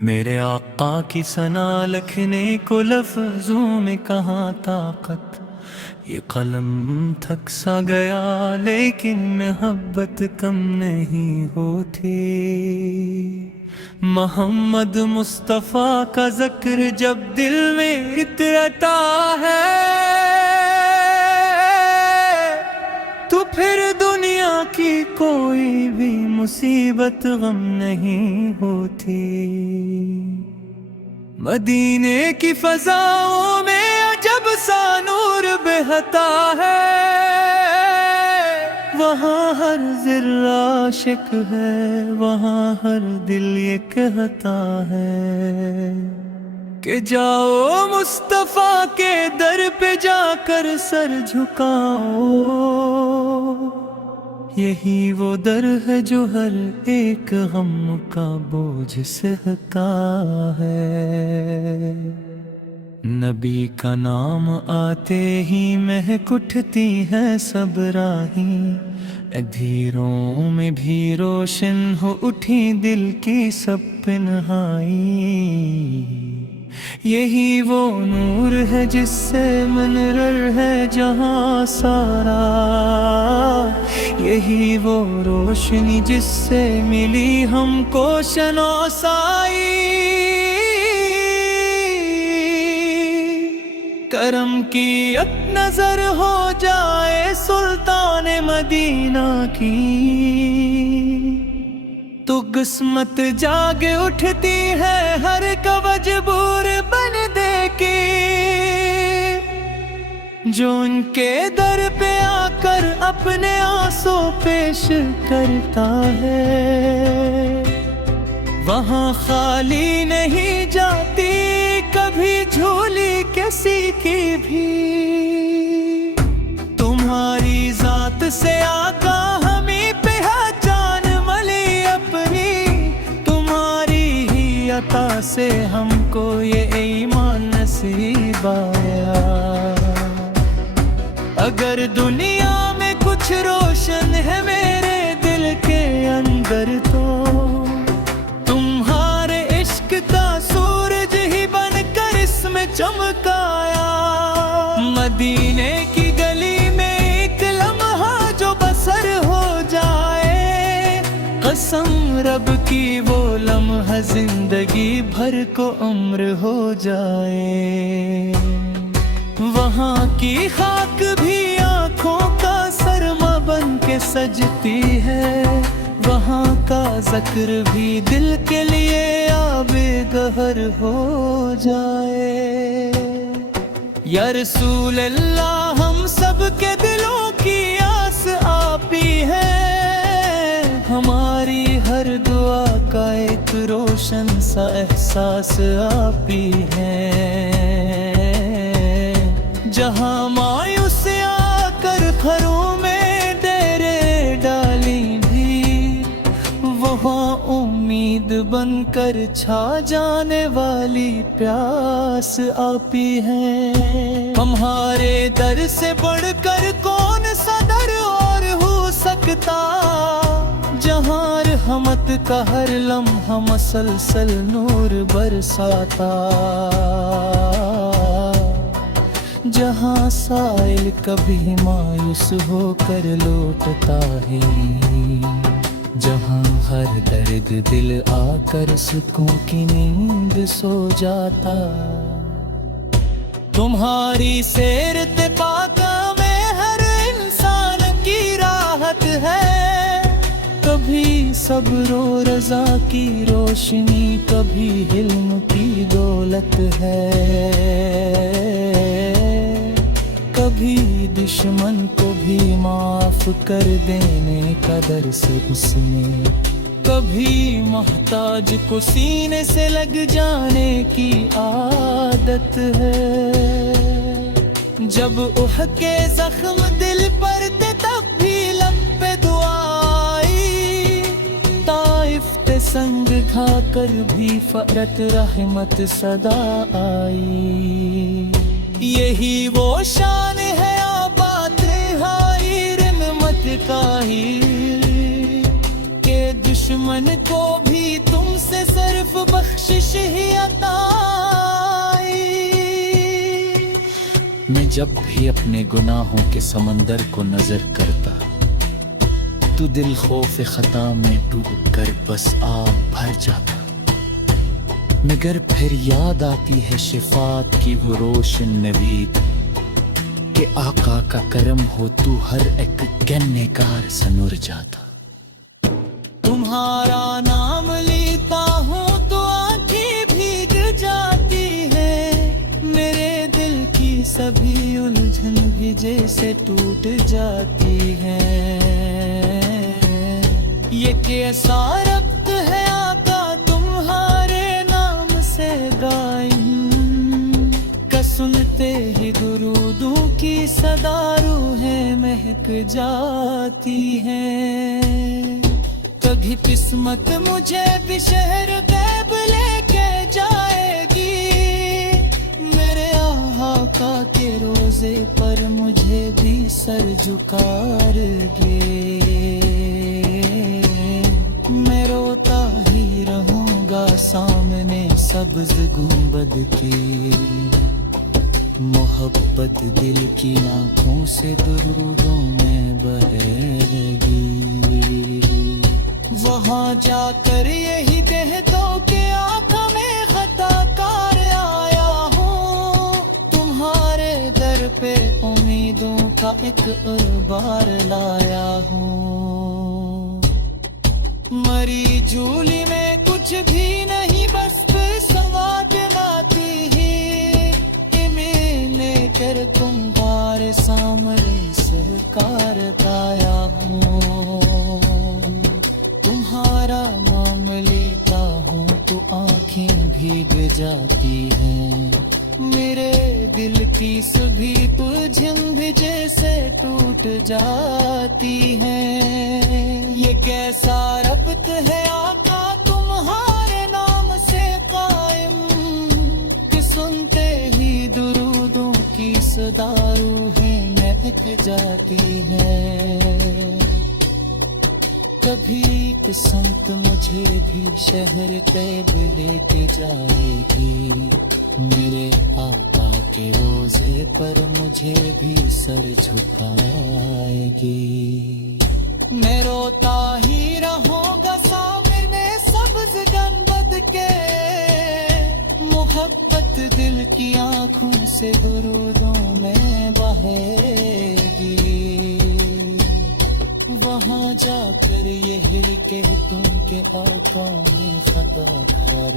میرے آقا کی ثنا لکھنے کو لفظوں میں کہاں طاقت، یہ قلم تھک سا گیا لیکن محبت کم نہیں ہوتی۔ محمد مصطفیٰ کا ذکر جب دل میں اترتا ہے تو پھر دنیا کی کوئی بھی مصیبت غم نہیں ہوتی۔ مدینے کی فضاؤں میں عجب سا نور بہتا ہے، وہاں ہر ذرہ عاشق ہے، وہاں ہر دل یہ کہتا ہے کہ جاؤ مصطفیٰ کے در پہ جا کر سر جھکاؤ، یہی وہ در ہے جو ہر ایک غم کا بوجھ سہتا ہے۔ نبی کا نام آتے ہی مہک اٹھتی ہے سب راہیں، اندھیروں میں بھی روشن ہو اٹھی دل کی سب تنہائی۔ یہی وہ نور ہے جس سے منرر ہے جہاں سارا، یہی وہ روشنی جس سے ملی ہم کو شناسائی۔ کرم کی ایک نظر ہو جائے سلطان مدینہ کی تو قسمت جاگ اٹھتی ہے ہر مجبور بندے کی، جو ان کے در پہ آ کر اپنے آنسو پیش کرتا ہے۔ وہاں خالی نہیں جاتی کبھی جھولی کسی کی بھی، تمہاری ذات سے آقا ہمیں پہ ہے جان ملی اپنی، تمہاری ہی عطا سے ہم کو یہ ایمان نصیب آیا۔ اگر دنیا میں کچھ روشن ہے میرے دل کے اندر تو تمہارے عشق کا سورج ہی بن کر اس میں چمکایا۔ مدینے کی گلی میں ایک لمحہ جو بسر ہو جائے، قسم رب کی وہ لمحہ زندگی بھر کو عمر ہو جائے۔ وہاں کی خاک بھی آنکھوں کا سرما بن کے سجتی ہے، وہاں کا ذکر بھی دل کے لیے آب گہر ہو جائے۔ یا رسول اللہ ہم سب کے دلوں کی آس آپ ہی ہے، ہماری ہر دعا کا ایک روشن سا احساس آپ ہی ہے۔ جہاں مایوس آ کر گھروں میں ڈیرے ڈالی بھی، وہاں امید بن کر چھا جانے والی پیاس آپ ہی ہیں۔ ہمارے در سے بڑھ کر کون سا در اور ہو سکتا، جہاں رحمت کا ہر لمحہ مسلسل نور برساتا، جہاں سائل کبھی مایوس ہو کر لوٹتا ہے، جہاں ہر درد دل آ کر سکون کی نیند سو جاتا۔ تمہاری سیرت پاکہ میں ہر انسان کی راحت ہے، کبھی صبر و رضا کی روشنی، کبھی علم کی دولت ہے، کبھی دشمن کو بھی معاف کر دینے کا درس اس میں، کبھی محتاج کو سینے سے لگ جانے کی عادت ہے۔ جب احد کے زخم دل پر تھے تب بھی لب پہ دعائی، طائف تے سنگ کھا کر بھی فرت رحمت صدا آئی۔ یہی وہ شان ہے آباد رہائی رحمت کا ہی، کہ دشمن کو بھی تم سے سے صرف بخشش ہی عطا آئی۔ میں جب بھی اپنے گناہوں کے سمندر کو نظر کرتا تو دل خوف خطا میں ڈوب کر بس آب بھر جاتا، مگر پھر یاد آتی ہے شفاعت کی وہ روشن نوید کہ آقا کا کرم ہو تو ہر ایک گنے کار سنور جاتا۔ تمہارا نام لیتا ہوں تو آنکھیں بھیگ جاتی ہے، میرے دل کی سبھی الجھن بھی جیسے ٹوٹ جاتی ہے۔ یہ کیسا ربط ہے آقا تمہارے نام سے قائم، کہ سنتے ہی درودوں کی صدا روحیں مہک جاتی ہے۔ کبھی قسمت مجھے بھی شہر غیب لے کے جائے گی، میرے آقا کے روزے پر مجھے بھی سر جھکار گے، میں روتا ہی رہوں گا سامنے سبز گنبد کی، محبت دل کی آنکھوں سے درودوں میں بہے گی۔ وہاں جا کر یہی کہہ دو کہ آقا میں خطا کار آیا ہوں، تمہارے در پہ امیدوں کا ایک بار لایا ہوں۔ مری جھولی میں کچھ بھی نہیں بس سواد آتی ہی، کہ میں لے کر تمہارے سامنے سرکار لایا ہوں۔ تمہارا نام لیتا ہوں تو آنکھیں بھیگ جاتی ہیں، میرے دل کی سبھی الجھن بھی جیسے ٹوٹ جاتی ہیں۔ یہ کیسا ربط ہے آقا تمہارے نام سے قائم، کہ سنتے ہی درودوں کی صدا روحیں مہک جاتی ہے۔ کبھی قسمت مجھے بھی شہر طیب لے کے جائے گی، میرے آقا کے روزے پر مجھے بھی سر جھکائے گی، میں روتا ہی رہوں گا سامنے سبز گنبد کے، محبت دل کی آنکھوں سے درودوں میں بہے گی۔ وہاں جا کر یہی کہہ دوں کہ آقا میں خطا کار